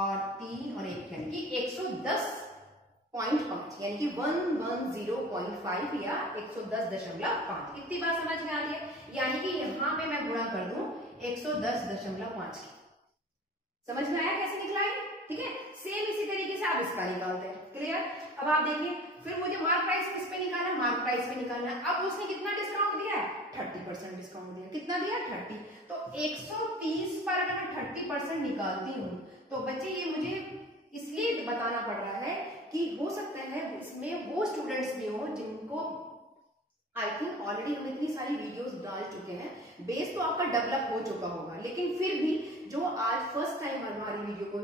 और 3 और 1, यानी कि 110.5, यानी कि 110.5 या 110.5। इतनी बात समझ में आती है? यानी कि यहाँ पे मैं गुणा कर दूं 110.5। समझ में आया कैसे निकला है? ठीक है, सेम इसी तरीके से आप इसका निकालते हैं। क्लियर? अब आप देखिए, फिर मुझे मार्क प्राइस किस पे निकालना है, मार्क प्राइस पे निकालना है। अब उसने कितना डिस्काउंट दिया है, 30% डिस्काउंट दिया। कितना दिया, 30। तो 130 पर अगर मैं 30% निकालती हूँ तो बच्चे ये मुझे इसलिए बताना पड़ रहा है कि हो सकता है इसमें वो स्टूडेंट्स भी हो जिनको आई थिंक ऑलरेडी हम इतनी सारी वीडियोस डाल चुके हैं, बेस तो आपका डेवलप हो चुका होगा, लेकिन फिर भी जो आज फर्स्ट टाइम हमारी वीडियो को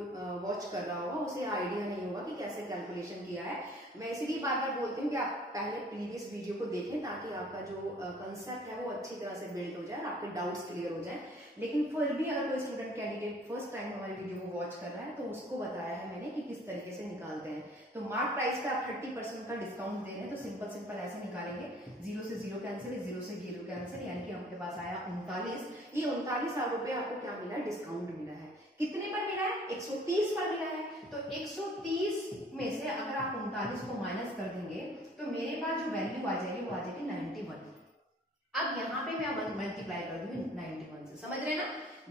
वॉच कर रहा होगा उसे आइडिया नहीं होगा कि कैसे कैलकुलेशन किया है। मैं इसीलिए बार बार बोलती हूँ कि आप पहले प्रीवियस वीडियो को देखें ताकि आपका जो कंसेप्ट है वो अच्छी तरह से बिल्ड हो जाए, आपके डाउट्स क्लियर हो जाए। लेकिन फिर भी अगर कोई स्टूडेंट कैंडिडेट फर्स्ट टाइम हमारी वीडियो को वॉच कर रहा है तो उसको बताया है मैंने कि किस तरीके से निकालते हैं। तो मार्क प्राइस पे आप 30% का डिस्काउंट दे रहे हैं तो सिंपल ऐसे निकालेंगे, 0 से 0 कैंसिल, 0 से 0 कैंसिल, यानी कि आपके पास आया 39। ये 39 रुपए आपको क्या मिला है, डिस्काउंट मिला है। कितने पर मिला है, 130 पर मिला है। तो 130 में से अगर आप 39 को माइनस कर देंगे तो मेरे पास जो वैल्यू आ जाएगी वो आ जाएगी 91। अब यहाँ पे मैं 1 मल्टीप्लाई कर दूंगी 91 से, समझ रहे ना।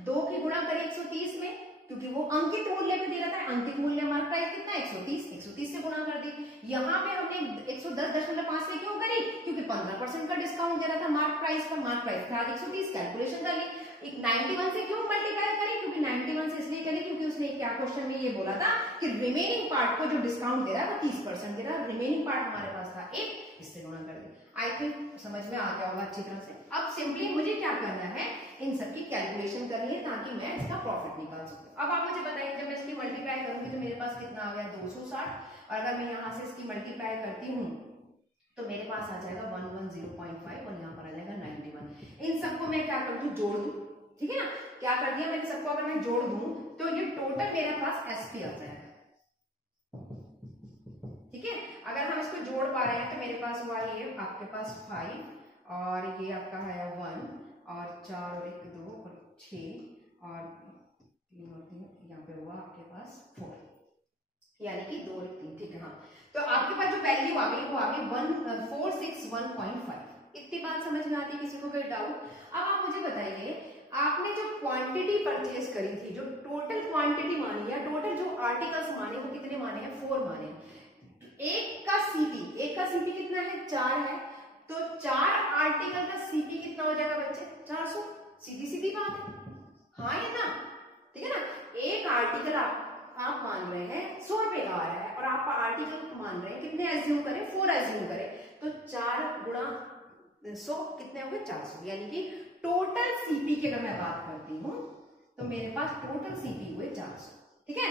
2 की गुणा करें 130 में, क्योंकि वो अंकित मूल्य पे दे रहा था। अंकित मूल्य हमारा प्राइस कितना है, 130 से गुणा कर दी। यहाँ पे हमने 110.5 से क्यों करी, क्योंकि 15% का डिस्काउंट दे रहा था मार्क प्राइस पर। मार्क प्राइस था 130, कैलकुलेशन कर ली। एक 91 से क्यों मल्टीप्लाई करी, क्योंकि 91 से इसलिए करी क्योंकि उसने क्या क्वेश्चन में ये बोला था कि रिमेनिंग पार्ट को जो डिस्काउंट दे रहा है वो 30% दे रहा है। रिमेनिंग पार्ट हमारे पास था 1, इससे गुणा कर दी। आई थिंक समझ में आ गया होगा अच्छी तरह से। अब सिंपली मुझे क्या करना है, इन सब की कैलकुलेशन करनी है ताकि मैं इसका प्रॉफिट निकाल सकूं। अब आप मुझे बताइए, जब मैं इसकी मल्टीप्लाई करूंगी तो मेरे पास कितना आ गया, 260, और अगर मैं यहाँ से इसकी मल्टीप्लाई करती हूँ तो मेरे पास आ जाएगा 110.5 और यहाँ पर आ जाएगा 91। इन सबको मैं क्या कर दूं, जोड़ दूं, ठीक है ना। क्या कर दिया मैंने, सबको अगर मैं जोड़ दूं तो ये टोटल मेरे पास एसपी आ जाएगा, ठीक है। अगर हम इसको जोड़ पा रहे हैं तो मेरे पास हुआ ये आपके पास 5 और ये आपका है 1 और 4 और 1 2 और 6 और 3 और 3, यहाँ पे हुआ आपके पास 4, यानी कि 2 और 3, ठीक है। हाँ, तो आपके पास जो वैल्यू आ गई वो आ गई 1461.5। इतनी बात समझ में आती है, किसी को कोई डाउट? अब आप मुझे बताइए, आपने जो क्वांटिटी परचेज करी थी, जो टोटल क्वांटिटी मानी या टोटल जो आर्टिकल्स माने वो कितने माने हैं? 4 माने हैं। एक का सीपी कितना है? 4 है। तो 4 आर्टिकल का सीपी कितना हो जाएगा बच्चे? 400। सीधी सीधी बात है, हाँ या ना? ठीक है ना। एक आर्टिकल आप मान रहे हैं 100 रुपए का आ रहा है और आप आर्टिकल मान रहे हैं कितने एज्यूम करें? 4 एज्यूम करें। तो 4 गुणा 100 कितने हो गए? 400। यानी कि टोटल सीपी की अगर मैं बात करती हूँ तो मेरे पास टोटल सीपी हुए 400। ठीक है।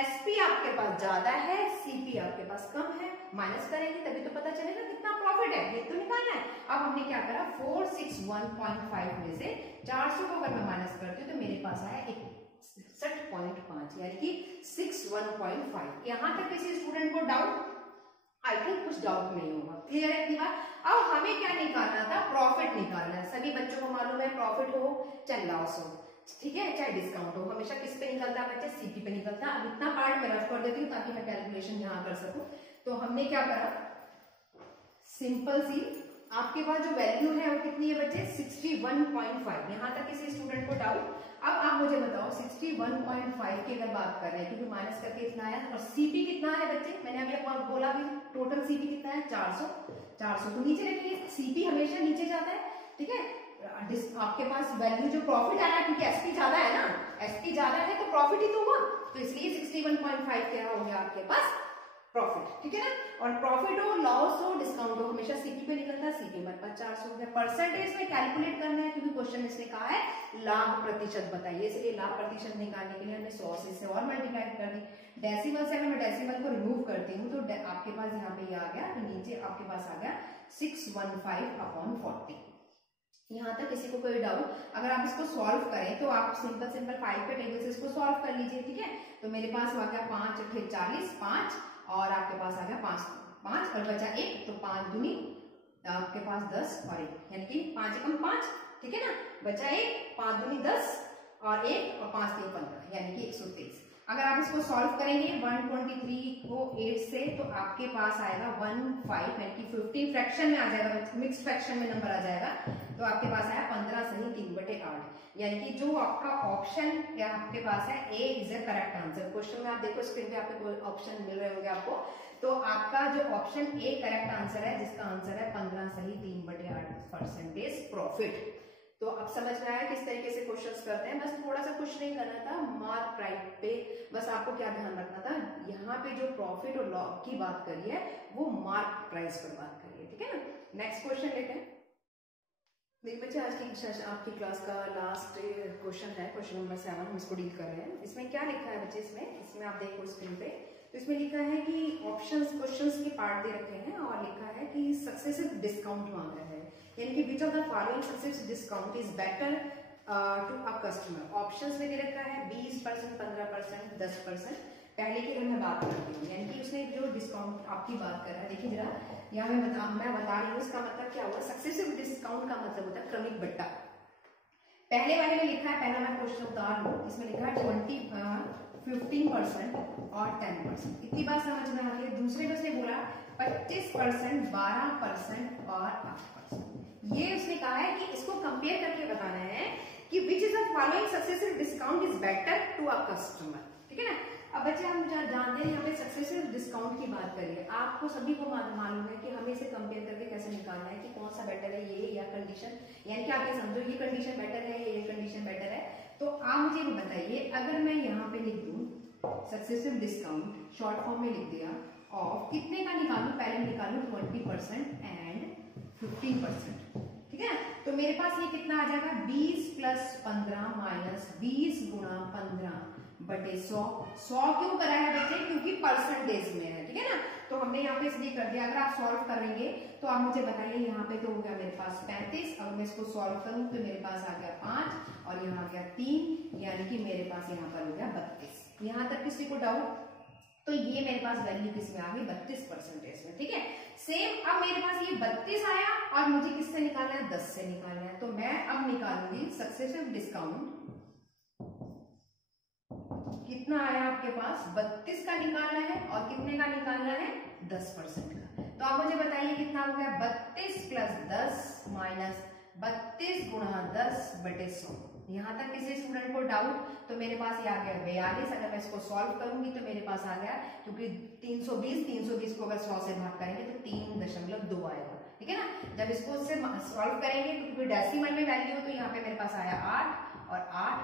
एसपी आपके पास ज्यादा है, सीपी आपके पास कम है। माइनस करेंगे तभी तो पता चलेगा कितना प्रॉफिट है, ये तो निकालना है। अब हमने क्या करा? 461.5 में से 400 को अगर मैं माइनस करती हूँ तो मेरे पास आया 61.5 यानी कि 61.5। यहां तक किसी स्टूडेंट को डाउट? आई थिंक कुछ डाउट नहीं होगा। क्लियर है इतनी बात? अब हमें क्या निकालना था? प्रॉफिट निकालना है। सभी बच्चों को मालूम है प्रॉफिट हो चाहे लॉस हो, ठीक है, चाहे डिस्काउंट हो, हमेशा किस पे निकलता है बच्चे? सीपी पे निकलता है। अब इतना पार्ट मैं रफ कर देती हूँ ताकि मैं कैलकुलेशन यहाँ कर सकूं। तो हमने क्या करा? सिंपल सी आपके पास जो वैल्यू है वो कितनी है बच्चे? 61.5। यहां तक किसी स्टूडेंट को डाउट? अब आप मुझे बताओ 61.5 की अगर बात कर रहे हैं क्योंकि माइनस करके इतना आया और सीपी कितना है बच्चे? मैंने अभी आपको बोला भी टोटल सीपी कितना है? 400 तो नीचे रखिए, सीपी हमेशा नीचे जाता है। ठीक है। आपके पास वैल्यू जो प्रॉफिट आया क्योंकि एसपी ज्यादा है ना, एसपी ज्यादा है तो प्रॉफिट ही तो हुआ, तो इसलिए 61.5 क्या हो गया आपके पास? प्रॉफिट। ठीक है ना। और प्रॉफिट हो, लॉस हो, डिस्काउंट हो, हमेशा सीपी पे निकलता है। सीपी हमारे पास 400 हो गया। परसेंटेज में कैलकुलेट करना है क्योंकि क्वेश्चन इसने कहा है लाभ प्रतिशत बताइए, इसलिए लाभ प्रतिशत निकालने के लिए हमने 100 से और मल्टीप्लाई कर दी। डेसिमल से अगर मैं डेसिमल को रिमूव करती हूँ तो आपके पास यहाँ पे आ गया, तो नीचे आपके पास आ गया 615/40। यहाँ तक किसी को कोई डाउट? अगर आप इसको सॉल्व करें तो आप सिंपल 5 के टेबल से इसको सॉल्व कर लीजिए। ठीक है। तो मेरे पास आ गया 5 × 40, 5 और आपके पास आ गया 5 और बचा 1, तो 5 दूनी आपके पास 10 और 1 यानी कि 5 × 5। ठीक है ना। बचा 1, 5 दूनी 10 और 1 और 5 3 15 यानी कि 123। अगर आप इसको सॉल्व करेंगे 123 को 8 से तो आपके पास आएगा 15 यानी कि 15 फ्रैक्शन में आ जाएगा, मिक्स फ्रैक्शन में नंबर आ जाएगा। तो आपके पास आया 15 सही 3/8 यानी कि जो आपका ऑप्शन या आपके पास है A is a correct answer. Question में आप देखो स्क्रीन पे आपको ऑप्शन मिल रहे होंगे आपको, तो आपका जो ऑप्शन ए करेक्ट आंसर है जिसका आंसर है 15 सही 3/8% प्रॉफिट। तो अब समझ में आया किस तरीके से क्वेश्चंस करते हैं। बस थोड़ा सा कुछ नहीं करना था, मार्क राइट पे बस आपको क्या ध्यान रखना था, यहाँ पे जो प्रॉफिट और लॉस की बात करी है वो मार्क प्राइस पर बात करिए। ठीक है ना। नेक्स्ट क्वेश्चन लेते हैं। देखिए बच्चे आज की आपकी क्लास का लास्ट क्वेश्चन है, क्वेश्चन नंबर 7 हम इसको डील कर रहे हैं। इसमें क्या लिखा है बच्चे? इसमें आप देखो स्क्रीन पे, तो इसमें लिखा है कि ऑप्शंस क्वेश्चंस के पार्ट दे रखे हैं और लिखा है कि सक्सेसिव डिस्काउंट मांगा है, यानी कि which of the following successive discount is better to a customer. Options में दे रखा है 20%, 15%, 10%। पहले की अगर मैं बात करती हूँ यानी कि उसने जो डिस्काउंट आपकी बात कर रहा है, देखिए जरा यहाँ मैं बता रही हूँ इसका मतलब क्या हुआ। सक्सेसिव डिस्काउंट का मतलब होता है क्रमिक बट्टा। पहले वाले में लिखा है, पहला मैं क्वेश्चन उतार लूँ, इसमें लिखा है 15% और 10%। इतनी बात समझ में आ रही है। दूसरे में उसने बोला 25%, 12% और 8%। ये उसने कहा है कि इसको कंपेयर करके बताना है कि which is the following successive discount is better to a customer. ठीक है ना। अब बच्चे हम जानते हैं यहाँ पे सक्सेसिव डिस्काउंट की बात करिए, आपको सभी को मालूम है कि हमें इसे कंपेयर करके कैसे निकालना है कि कौन सा बेटर है, ये या कंडीशन, यानी कि आप ये समझो ये कंडीशन बेटर है, ये कंडीशन बेटर है। तो आप मुझे ये बताइए, अगर मैं यहाँ पे लिख दूं सक्सेसिव डिस्काउंट शॉर्ट फॉर्म में लिख दिया और कितने का निकालूं? पहले निकालूं 20% एंड 15%। ठीक है। तो मेरे पास ये कितना आ जाएगा? 20 + 15 - 20 × 15/100। 100 क्यों करा है बच्चे? क्योंकि परसेंटेज में है। ठीक है ना। तो हमने यहाँ पे इसलिए कर दिया। अगर आप सॉल्व करेंगे तो आप मुझे बताइए, यहाँ पे तो हो गया मेरे पास 35। अब मैं इसको सॉल्व करूं तो मेरे पास आ गया 5 और यहाँ आ गया 3, यानी कि मेरे पास यहाँ पर हो गया 32। यहाँ तक किसी को डाउट? तो ये मेरे पास वैल्यू किसमें आ गई? 32% में। ठीक है। सेम अब मेरे पास ये 32 आया और मुझे किससे निकालना है? 10 से निकालना है। तो मैं अब निकालूंगी सक्सेसिव डिस्काउंट। कितना आया आपके पास? 32 का निकालना है और कितने का निकालना है? 10% का। तो आप मुझे बताइए कितना हो गया? 32 + 10 - 32 × 10/100 यहाँ तक किसी स्टूडेंट को डाउट, तो मेरे पास ये आ गया 42। अगर मैं इसको सॉल्व करूंगी तो मेरे पास आ गया, क्योंकि 320 को अगर 100 से भाग करेंगे तो 3.2 आएगा, ठीक है ना। जब इसको उससे सॉल्व करेंगे तो क्योंकि डेसिमल में वैल्यू हो, तो यहाँ पे मेरे पास आया 8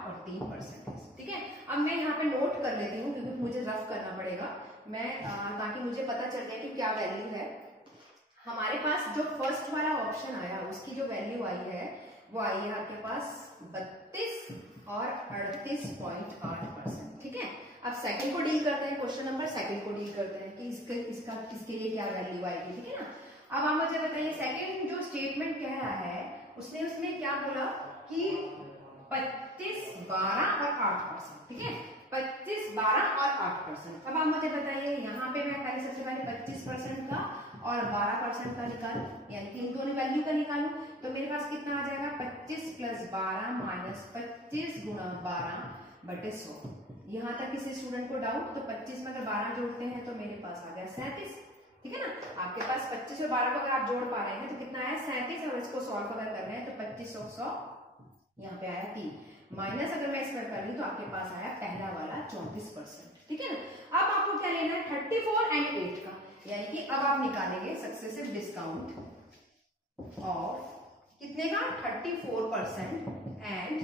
और 3%, ठीक है। अब मैं यहाँ पे नोट कर लेती हूँ क्योंकि मुझे रफ करना पड़ेगा, मैं ताकि मुझे पता चल जाए कि क्या वैल्यू है। हमारे पास जो फर्स्ट वाला ऑप्शन आया उसकी जो वैल्यू आई है वो आई है आपके पास 32 और 38.8%, ठीक है। अब सेकंड को डील करते हैं, क्वेश्चन नंबर सेकंड को डील करते हैं कि इसके लिए क्या वैल्यू आएगी, ठीक है ना। अब आप मुझे बताइए सेकंड जो स्टेटमेंट कह रहा है उसने क्या बोला कि 25, 12 और 8%, ठीक है। 25, 12 और 8%। अब आप मुझे बताइए यहाँ पे मैं पहले सबसे पहले 25% का और 12% का निकालू, यानी कि इन दोनों वैल्यू का निकालू, तो मेरे पास कितना आ जाएगा 25 + 12 माइनस 25 गुणा 12/100। यहाँ तक किसी स्टूडेंट को डाउट, तो 25 में अगर 12 जोड़ते हैं तो मेरे पास आ गया 37, ठीक है ना। आपके पास 25 और 12 को अगर आप जोड़ पा रहे हैं तो कितना आया 37, और इसको सॉल्व अगर कर रहे हैं तो 25 और 100 यहाँ पे आया 3, माइनस अगर मैं इसमें कर रही तो आपके पास आया पहला वाला 34%, ठीक है ना। अब आपको क्या लेना है 34 एंड 8 का, यानी कि अब आप निकालेंगे सक्सेसिव डिस्काउंट ऑफ कितने का 34% एंड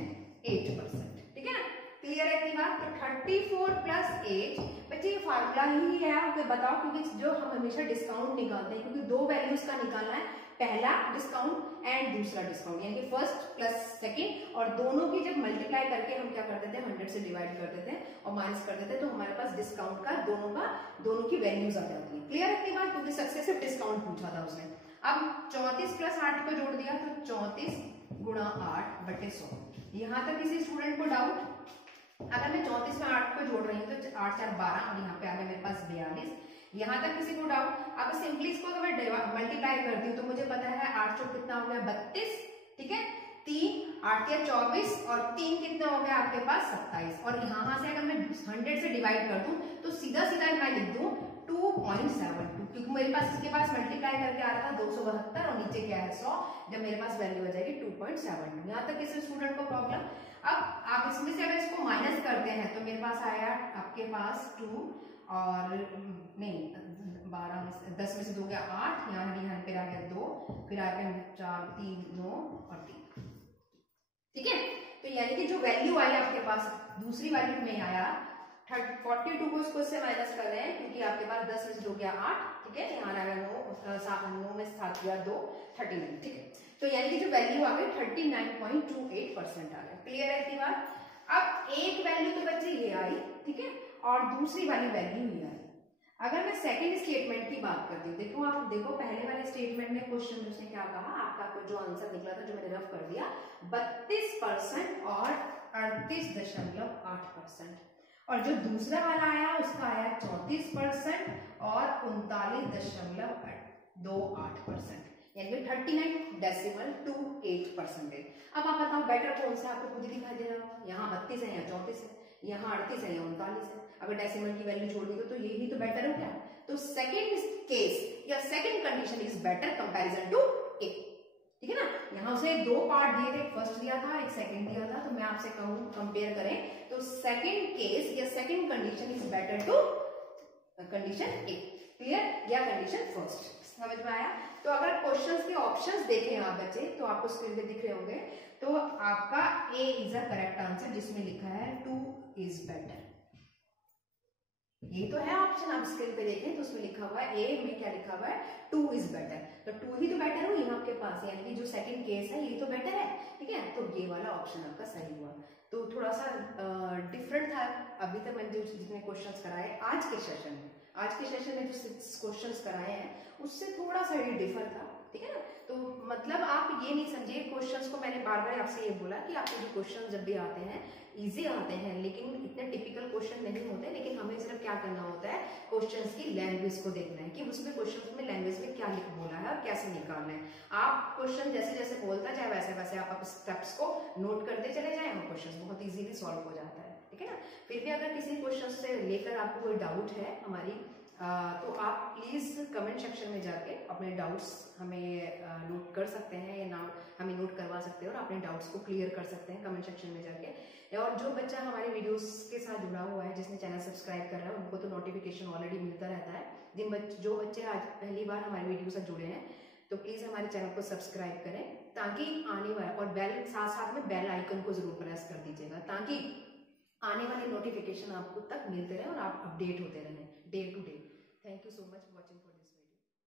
8%, ठीक है ना। क्लियर है इतनी बात। तो 34 + 8, बच्चे ये फार्मूला ही है, आपको बताओ, क्योंकि जो हम हमेशा डिस्काउंट निकालते हैं, क्योंकि दो वैल्यूज का निकालना है, पहला डिस्काउंट एंड दूसरा डिस्काउंट, यानी कि फर्स्ट प्लस सेकंड, और दोनों की जब मल्टीप्लाई करके हम क्या करते थे 100 से डिवाइड कर देते हैं और माइनस कर देते हैं, तो हमारे पास डिस्काउंट का दोनों की वैल्यूज आ जाती है। क्लियर है बात, क्योंकि सक्सेसिव डिस्काउंट पूछा था उसने। अब 34 + 8 को जोड़ दिया तो 34 × 8/100। यहाँ तक किसी स्टूडेंट को डाउट, अगर मैं 34 में 8 को जोड़ रही हूँ तो 8 4 12 और यहाँ पे आ गया मेरे पास 42। यहाँ तक किसी को डाउट, अब सिंपली इसको अगर मैं मल्टीप्लाई करती हूँ तो मुझे पता है 8 चौक कितना हो गया 32, ठीक है। 3 8 या 24 और 3 कितना हो गया आपके पास 27, और यहाँ से अगर मैं 100 से डिवाइड कर दूं तो सीधा मैं लिख दूं 2.72, क्योंकि मेरे पास इसके पास मल्टीप्लाई करके आ रहा था 272 और नीचे क्या है 100, जब मेरे पास वैल्यू आ जाएगी 2.72। यहाँ तक किसी स्टूडेंट को प्रॉब्लम। अब आप इसमें से अगर इसको माइनस करते हैं तो मेरे पास आया आपके पास 2 और नहीं 12 में से 10 में से 2 गया 8, यहाँ पे आ गया 2, फिर आ गया 4 3 9 और 3, ठीक है। तो यानी कि जो वैल्यू आई आपके पास दूसरी वैल्यू में आया 42 को इससे माइनस कर रहे हैं, क्योंकि आपके पास 10 में से 2 गया 8, ठीक है। यहाँ आ गया 9 में से 7 गया 2, 39, ठीक है। तो यानी कि जो वैल्यू आ गई 39.28% आ गया। क्लियर है इतनी बात। अब एक वैल्यू तो बच्चे ये आई, ठीक है, और दूसरी वाली वैल्यू ये आई। अगर मैं सेकंड स्टेटमेंट की बात करती हूँ, देखो आप देखो पहले वाले स्टेटमेंट में क्वेश्चन उसने क्या कहा, आपका जो आंसर निकला था जो मैंने रफ कर दिया 32% और 38.8%, और जो दूसरा वाला आया उसका आया 34% और 39.28%, यानी कि 39.28%। अब आप बताओ बेटर कौन सा, आपको खुद ही दिखाई दे रहा होगा, यहाँ 32 है या 34 है, यहाँ 38 है या 39 है। अगर डेसिमल की वैल्यू छोड़ दी तो यही तो बेटर हो क्या। तो सेकंड केस या second condition is better comparison to A, ठीक है ना। यहाँ उसे 2 पार्ट दिए थे, एक फर्स्ट दिया था एक सेकंड दिया था, तो मैं आपसे कहूँ कंपेयर करें तो सेकंड केस या second condition is better to condition A, clear, या कंडीशन फर्स्ट। समझ में आया। तो अगर क्वेश्चंस के ऑप्शंस देखें आप बच्चे तो आपको स्क्रीन पे दिख रहे होंगे, तो आपका ए इज अ करेक्ट आंसर, जिसमें लिखा है 2 इज बेटर। ये तो है ऑप्शन, आप स्क्रीन पे देखें तो उसमें लिखा हुआ है ए में क्या लिखा हुआ है 2 इज बेटर, तो 2 ही तो बेटर हो यहाँ आपके पास, यानी कि जो सेकंड केस है ये तो बेटर है, ठीक है। तो ये वाला ऑप्शन आपका सही हुआ। तो थोड़ा सा डिफरेंट था अभी तक मैंने जो जितने क्वेश्चंस कराए आज के सेशन में, जो 6 क्वेश्चंस कराए हैं उससे थोड़ा सा ये डिफर था, ठीक है ना। तो मतलब आप ये नहीं समझिए क्वेश्चंस को, मैंने बार बार आपसे ये बोला कि आपके जो क्वेश्चन जब भी आते हैं इजी आते हैं, लेकिन इतने टिपिकल क्वेश्चन नहीं होते, लेकिन हमें सिर्फ क्या करना होता है क्वेश्चंस की लैंग्वेज को देखना है कि उसमें क्वेश्चन में लैंग्वेज में क्या लिख बोला है और कैसे निकालना है। आप क्वेश्चन जैसे जैसे बोलता जाए वैसे वैसे आप स्टेप्स को नोट करते चले जाए और क्वेश्चन बहुत इजीली सॉल्व हो जाता है, ठीक है ना। फिर भी अगर किसी क्वेश्चन से लेकर आपको कोई डाउट है हमारी तो आप प्लीज़ कमेंट सेक्शन में जाके अपने डाउट्स हमें नोट कर सकते हैं या नाम हमें नोट करवा सकते हैं और अपने डाउट्स को क्लियर कर सकते हैं कमेंट सेक्शन में जाके। और जो बच्चा हमारे वीडियोस के साथ जुड़ा हुआ है, जिसने चैनल सब्सक्राइब कर रहा है, उनको तो नोटिफिकेशन ऑलरेडी मिलता रहता है। जो बच्चे आज पहली बार हमारे वीडियो से जुड़े हैं तो प्लीज़ हमारे चैनल को सब्सक्राइब करें, ताकि आने वाला और बेल साथ साथ में बेल आइकन को जरूर प्रेस कर दीजिएगा, ताकि आने वाले नोटिफिकेशन आपको तक मिलते रहे और आप अपडेट होते रहें day to day. Thank you so much for watching for this.